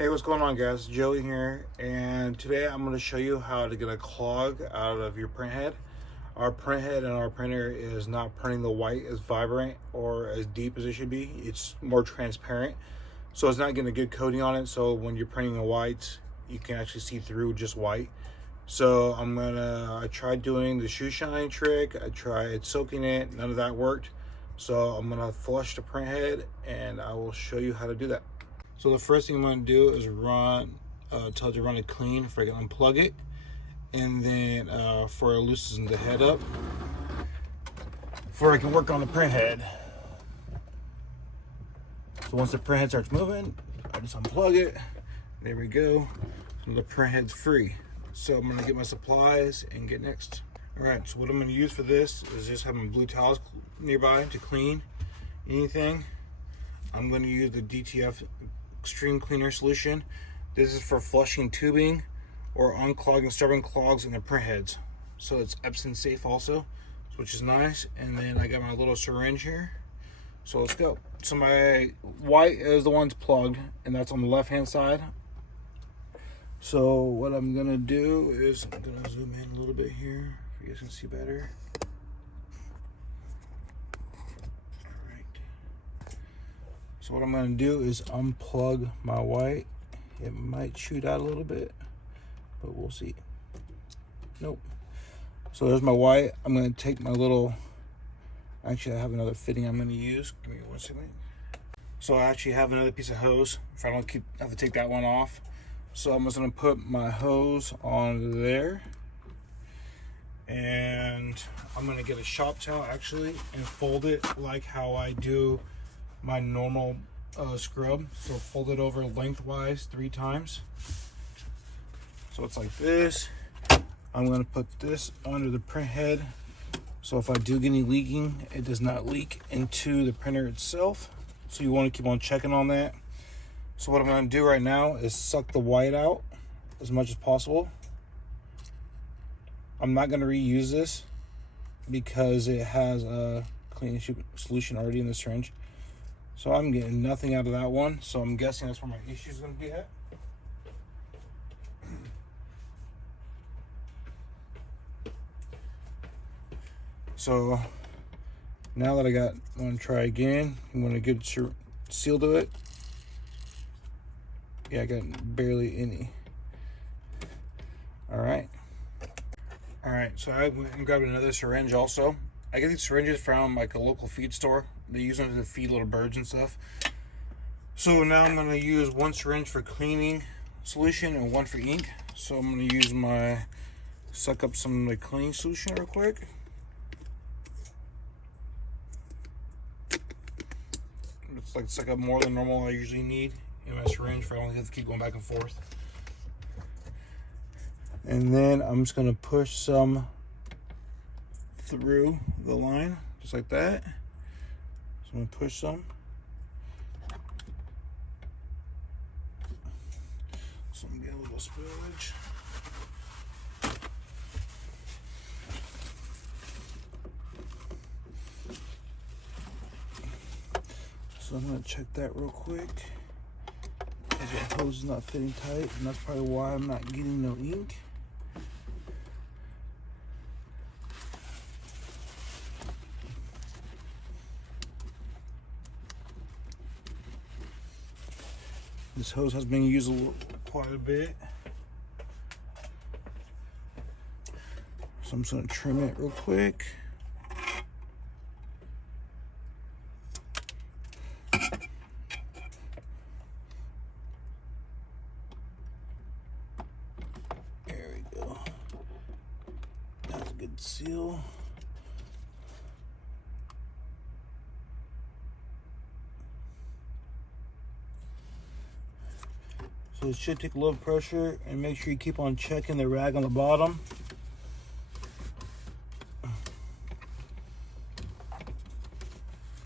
Hey, what's going on, guys? Joey here, and today I'm going to show you how to get a clog out of your print head. Our print head and our printer is not printing the white as vibrant or as deep as it should be. It's more transparent, so it's not getting a good coating on it. So when you're printing the whites, you can actually see through just white. So I tried doing the shoe shine trick. I tried soaking it. None of that worked. So I'm gonna flush the print head, and I will show you how to do that. So the first thing I'm going to do is tell it to run it clean before I can unplug it, and then before it loosens the head up, before I can work on the print head. So once the print head starts moving, I just unplug it. There we go. So the print head's free. So I'm going to get my supplies and get next. All right. So what I'm going to use for this is just having blue towels nearby to clean anything. I'm going to use the DTF Extreme Cleaner solution. This is for flushing tubing or unclogging stubborn clogs in the print heads. So it's Epson safe also, which is nice. And then I got my little syringe here. So let's go. So my white is the one's plugged, and that's on the left hand side. So what I'm gonna do is I'm gonna zoom in a little bit here if you guys can see better. So what I'm going to do is unplug my white. It might shoot out a little bit, but we'll see. Nope. So there's my white. I'm going to take my little, actually I have another fitting I'm going to use. Give me 1 second. So I actually have another piece of hose if I don't have to take that one off. So I'm just going to put my hose on there. And I'm going to get a shop towel actually and fold it like how I do my normal scrub. So fold it over lengthwise 3 times. So it's like this. I'm going to put this under the print head, so if I do get any leaking, it does not leak into the printer itself. So you want to keep on checking on that. So what I'm going to do right now is suck the white out as much as possible. I'm not going to reuse this because it has a cleaning solution already in the syringe. So I'm getting nothing out of that one. So I'm guessing that's where my issue is going to be at. So now that I'm going to try again. I'm going to get a seal to it. Yeah, I got barely any. All right. So I went and grabbed another syringe also. I get these syringes from like a local feed store. They use them to feed little birds and stuff. So now I'm going to use 1 syringe for cleaning solution and 1 for ink. So I'm going to use suck up some of the cleaning solution real quick. It's like suck up more than normal I usually need in my syringe for I don't have to keep going back and forth. And then I'm just going to push some through the line, just like that. So I'm going to push some. So I'm getting a little spillage. So I'm going to check that real quick. Because the hose is not fitting tight, and that's probably why I'm not getting no ink. This hose has been used quite a bit. So I'm just going to trim it real quick. There we go. That's a good seal. So it should take a little pressure, and make sure you keep on checking the rag on the bottom.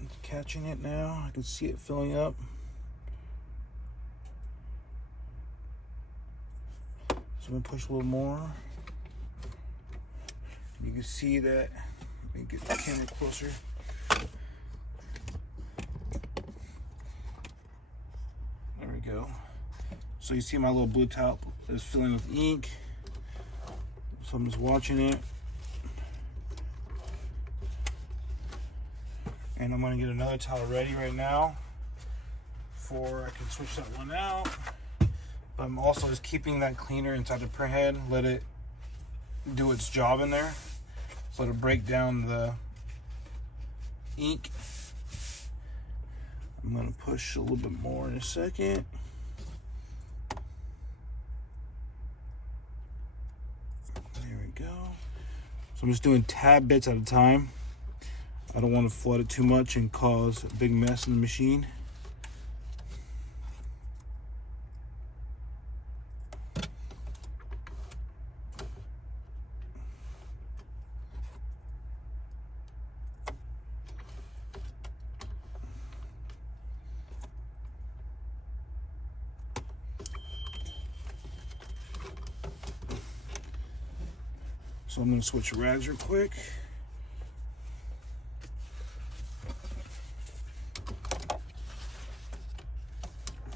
It's catching it now. I can see it filling up. So I'm gonna push a little more. You can see that. Let me get the camera closer. There we go. So you see my little blue towel is filling with ink. So I'm just watching it. And I'm gonna get another towel ready right now before I can switch that one out. But I'm also just keeping that cleaner inside the printhead, let it do its job in there. So let it break down the ink. I'm gonna push a little bit more in a second. There we go. So I'm just doing tab bits at a time. I don't want to flood it too much and cause a big mess in the machine. So I'm going to switch rags real quick.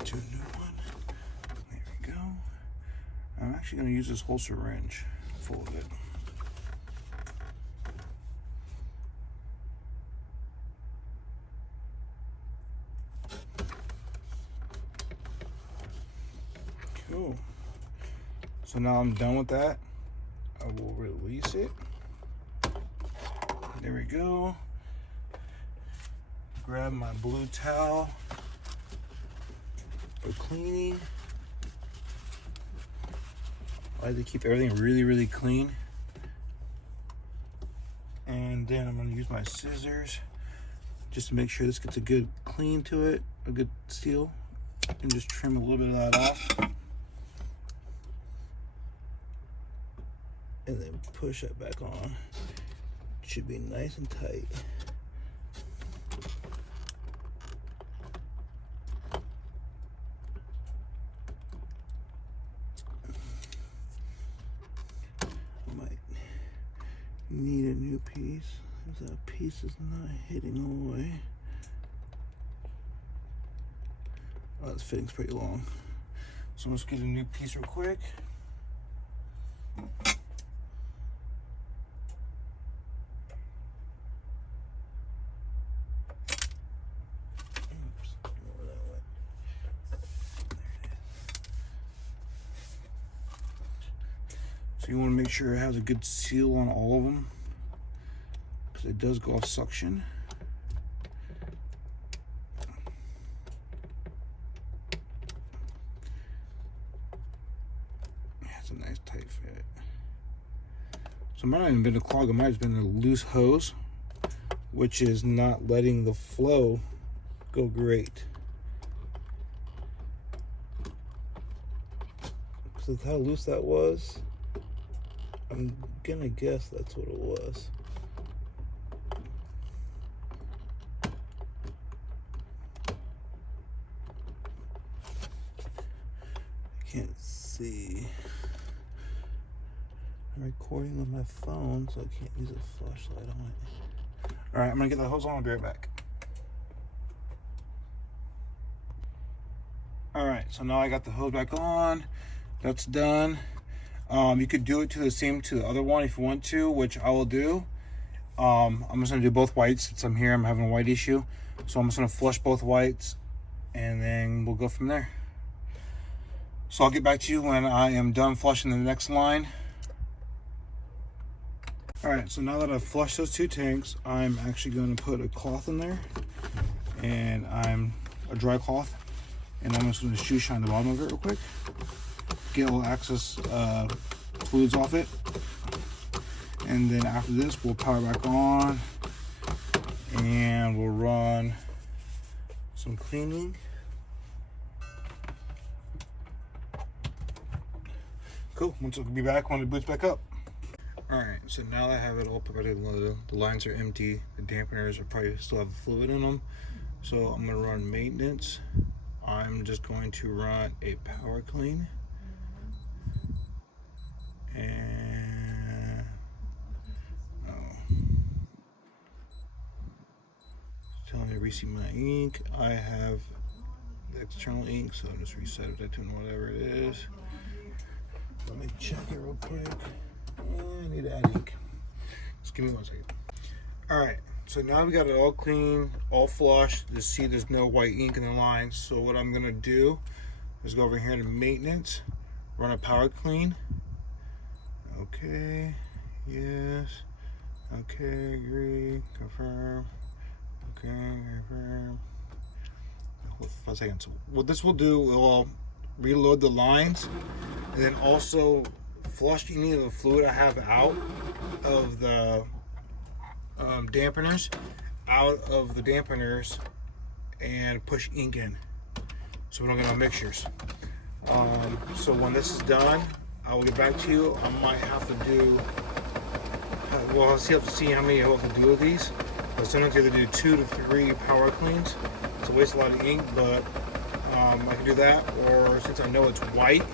To a new one. There we go. I'm actually going to use this whole syringe full of it. Cool. So now I'm done with that. I will release it. There we go. Grab my blue towel for cleaning. I like to keep everything really, really clean. And then I'm going to use my scissors just to make sure this gets a good clean to it, a good seal, and just trim a little bit of that off. And then push that back on. It should be nice and tight. Might need a new piece, because that piece is not hitting all the way. Oh, this fitting's pretty long. So let's get a new piece real quick. So you want to make sure it has a good seal on all of them, because it does go off suction. It's a nice tight fit. So it might not even been a clog, it might have been a loose hose, which is not letting the flow go great. Because how loose that was, I'm gonna guess that's what it was. I can't see. I'm recording with my phone, so I can't use a flashlight on it. All right, I'm gonna get the hose on. I'll be right back. All right, so now I got the hose back on. That's done. You could do it to the other one if you want to, which I will do. I'm just gonna do both whites since I'm here. I'm having a white issue, so I'm just gonna flush both whites, and then we'll go from there. So I'll get back to you when I am done flushing the next line. All right, so now that I've flushed those two tanks, I'm actually going to put a cloth in there, and I'm a dry cloth, and I'm just going to shoe shine the bottom of it real quick, get all excess fluids off it, and then after this we'll power back on and we'll run some cleaning. Cool. Once we'll be back when it boots back up. Alright, so now that I have it all prepared, the lines are empty, the dampeners are probably still have fluid in them, so I'm going to run maintenance. I'm just going to run a power clean, and telling me to reseat my ink. I have the external ink, so I'll just reset it to whatever it is. Let me check it real quick. I need to add ink. Just give me 1 second. All right, so now we got it all clean, all flush. Just see there's no white ink in the lines. So what I'm gonna do is go over here to maintenance, run a power clean. Okay, yes, okay, agree, confirm, okay, confirm. Hold for a second. So what this will do, will reload the lines and then also flush any of the fluid I have out of the dampeners, and push ink in so we don't get no mixtures. So when this is done, I will get back to you. I might have to do, well, I'll have to see how many I have to do with these. But sometimes you have to do 2 to 3 power cleans. It's a waste a lot of ink, but I can do that. Or since I know it's white,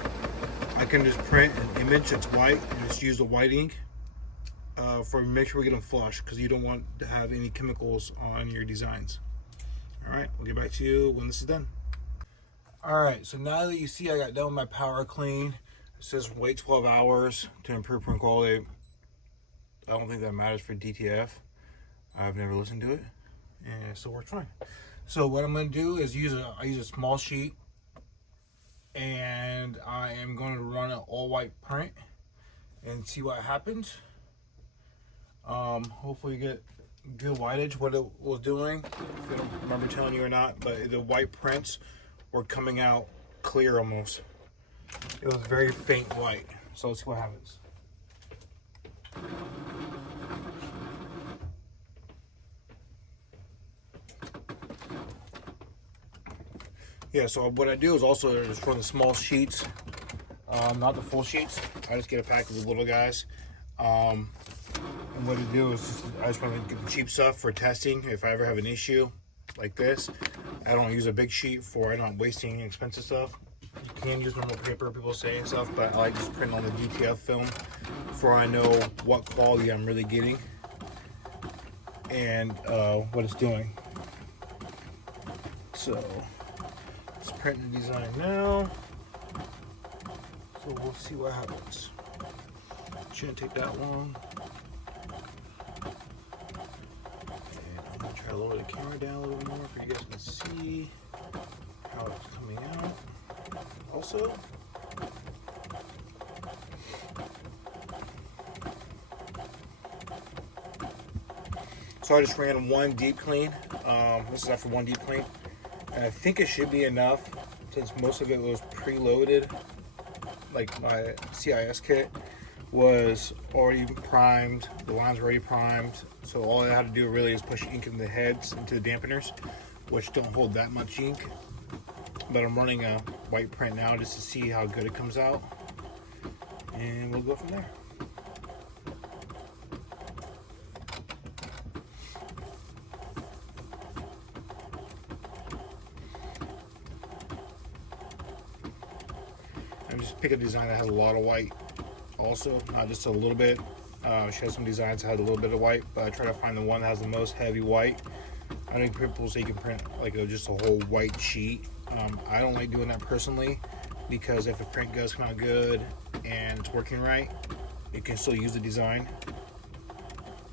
I can just print an image that's white and just use the white ink for make sure we get them flush, because you don't want to have any chemicals on your designs. All right, we'll get back to you when this is done. All right, so now that you see I got done with my power clean, it says wait 12 hours to improve print quality. I don't think that matters for DTF. I've never listened to it, and it still works fine. So what I'm going to do is I use a small sheet, and I am going to run an all white print and see what happens. Hopefully you get good whiteage. What it was doing, I don't remember telling you or not, but the white prints were coming out clear almost. It was very faint white. So let's see what happens. Yeah, so what I do is also just run the small sheets, not the full sheets. I just get a pack of the little guys. And what I do is I just want to get the cheap stuff for testing. If I ever have an issue like this, I don't use a big sheet for, I'm not wasting expensive stuff. You can use normal paper, people say and stuff, but I like just printing on the DTF film for I know what quality I'm really getting and what it's doing. So let's print the design now. So we'll see what happens. Shouldn't take that long. And I'm gonna try to lower the camera down a little bit more for you guys to see how it's coming out. Also, so I just ran one deep clean. This is after one deep clean, and I think it should be enough since most of it was preloaded. Like my CIS kit was already primed, the lines were already primed, so all I had to do really is push ink in the heads into the dampeners, which don't hold that much ink. But I'm running a white print now just to see how good it comes out, and we'll go from there. And just pick a design that has a lot of white also, not just a little bit. She has some designs that had a little bit of white, but I try to find the one that has the most heavy white. I think people say you can print like just a whole white sheet. I don't like doing that personally, because if the print does come out good and it's working right, you can still use the design.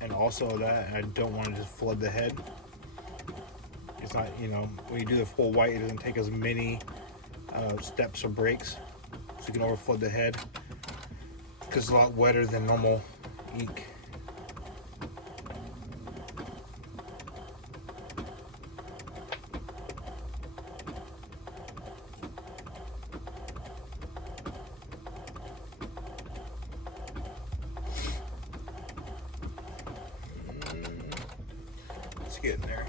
And also that I don't want to just flood the head. It's not, you know, when you do the full white, it doesn't take as many steps or breaks, so you can overflood the head, because it's a lot wetter than normal ink. It's getting there.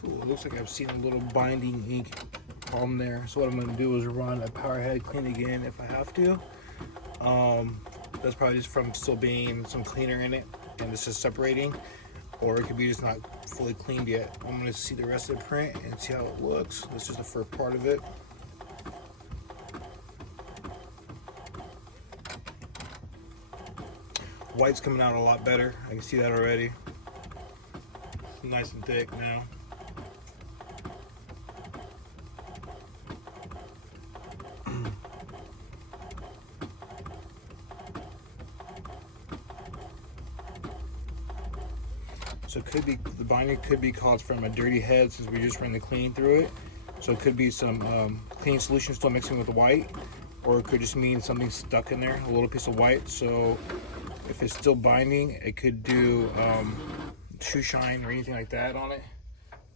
Cool, it looks like I've seen a little binding ink problem there. So what I'm gonna do is run a power head clean again if I have to. That's probably just from still being some cleaner in it and it's just separating, or it could be just not fully cleaned yet. I'm gonna see the rest of the print and see how it looks. This is the first part of it. White's coming out a lot better. I can see that already. It's nice and thick now. So it could be, the binding could be caused from a dirty head since we just ran the clean through it. So it could be some clean solution still mixing with the white, or it could just mean something stuck in there, a little piece of white. So if it's still binding, it could do shoe shine or anything like that on it.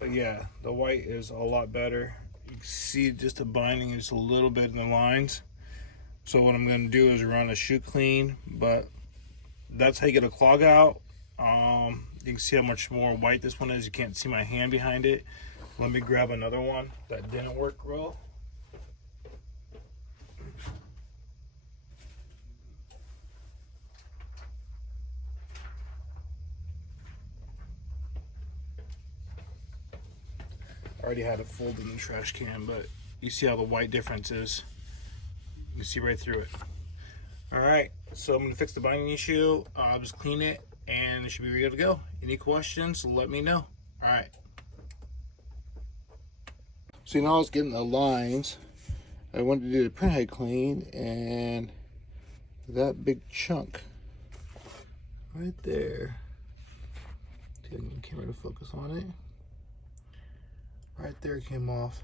But yeah, the white is a lot better. You can see just the binding is just a little bit in the lines. So what I'm gonna do is run a shoe clean, but that's how you get a clog out. You can see how much more white this one is. You can't see my hand behind it. Let me grab another one that didn't work well. I already had it folded in the trash can, but you see how the white difference is. You can see right through it. All right, so I'm gonna fix the binding issue. I'll just clean it and it should be ready to go. Any questions, let me know. All right. So now I was getting the lines. I wanted to do the print head clean, and that big chunk right there. Getting the camera to focus on it. Right there came off.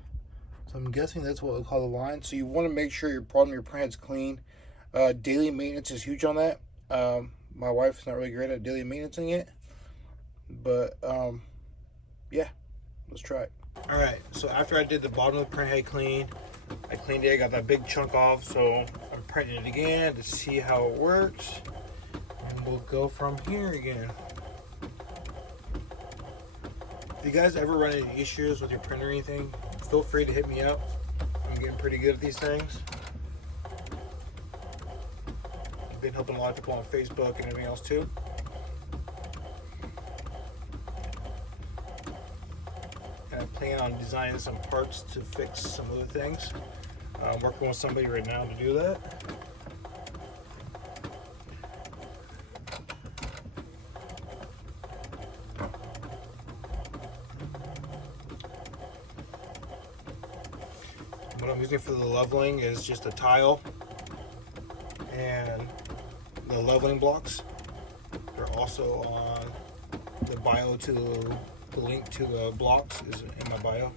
So I'm guessing that's what we call the line. So you want to make sure your print head's clean. Daily maintenance is huge on that. My wife's not really great at daily maintaining it, but yeah, let's try it. All right, so after I did the bottom of the print head clean, I cleaned it, I got that big chunk off, so I'm printing it again to see how it works, and we'll go from here again. If you guys ever run into issues with your printer or anything, feel free to hit me up. I'm getting pretty good at these things. I've been helping a lot of people on Facebook and everything else too. And I plan on designing some parts to fix some other things. I'm working with somebody right now to do that. What I'm using for the leveling is just a tile and the leveling blocks. They're also on the bio to the link to the blocks is in my bio.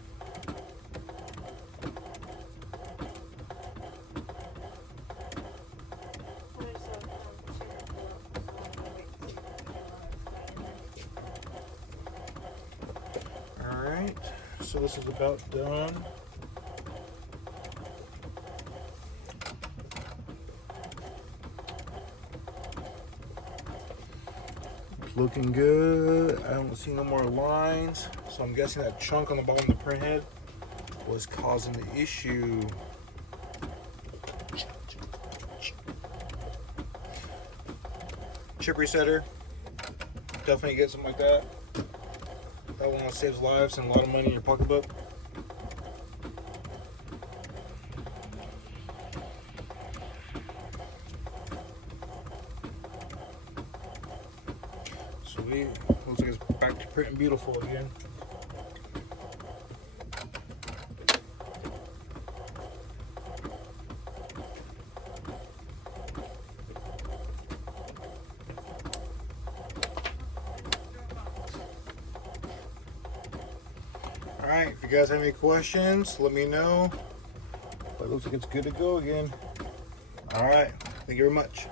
Alright, so this is about done. Looking good. I don't see no more lines, so I'm guessing that chunk on the bottom of the print head was causing the issue. Chip resetter, definitely get something like that. That one saves lives and a lot of money in your pocketbook. Sweet. Looks like it's back to printing beautiful again. Alright, if you guys have any questions, let me know. But it looks like it's good to go again. Alright, thank you very much.